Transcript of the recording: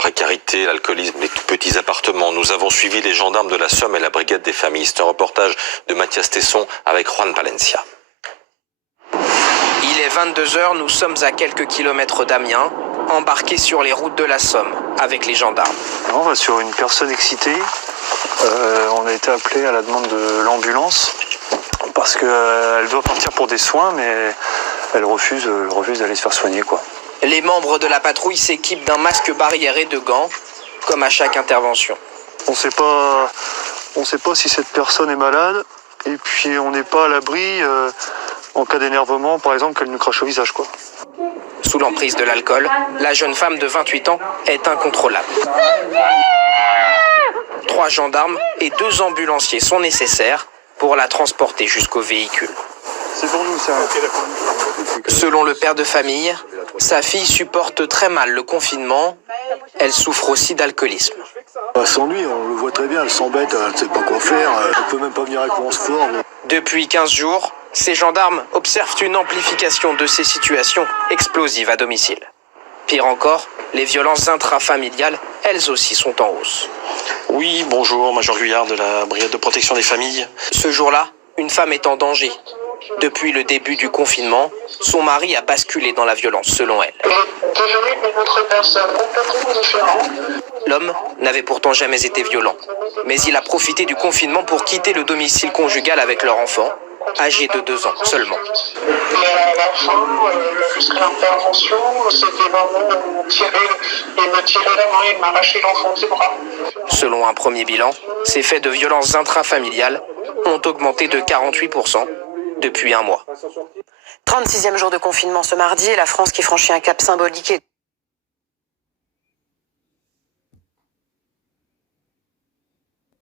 précarité, l'alcoolisme, les tout petits appartements. Nous avons suivi les gendarmes de la Somme et la brigade des familles. C'est un reportage de Mathias Tesson avec Juan Palencia. Il est 22h, nous sommes à quelques kilomètres d'Amiens, embarqués sur les routes de la Somme avec les gendarmes. On va sur une personne excitée. On a été appelé à la demande de l'ambulance parce qu'elle doit partir pour des soins, mais elle refuse d'aller se faire soigner, quoi. Les membres de la patrouille s'équipent d'un masque barrière et de gants, comme à chaque intervention. On sait pas si cette personne est malade, et puis on n'est pas à l'abri en cas d'énervement, par exemple, qu'elle nous crache au visage, quoi. Sous l'emprise de l'alcool, la jeune femme de 28 ans est incontrôlable. 3 gendarmes et 2 ambulanciers sont nécessaires pour la transporter jusqu'au véhicule. C'est pour nous, ça. Selon le père de famille, sa fille supporte très mal le confinement. Elle souffre aussi d'alcoolisme. Elle s'ennuie, on le voit très bien, elle s'embête, elle ne sait pas quoi faire, elle peut même pas venir avec mon sport. Depuis 15 jours, ces gendarmes observent une amplification de ces situations explosives à domicile. Pire encore, les violences intrafamiliales, elles aussi, sont en hausse. Oui, bonjour, Major Guyard de la brigade de protection des familles. Ce jour-là, une femme est en danger. Depuis le début du confinement, son mari a basculé dans la violence, selon elle. Désolé, mais votre personne complètement différente. L'homme n'avait pourtant jamais été violent, mais il a profité du confinement pour quitter le domicile conjugal avec leur enfant, âgé de 2 ans seulement. Et à la fin, jusqu'à l'intervention, c'était vraiment me tirer la main et m'arracher l'enfant de ses bras. Selon un premier bilan, ces faits de violences intrafamiliales ont augmenté de 48% depuis un mois. 36e jour de confinement ce mardi et la France qui franchit un cap symbolique.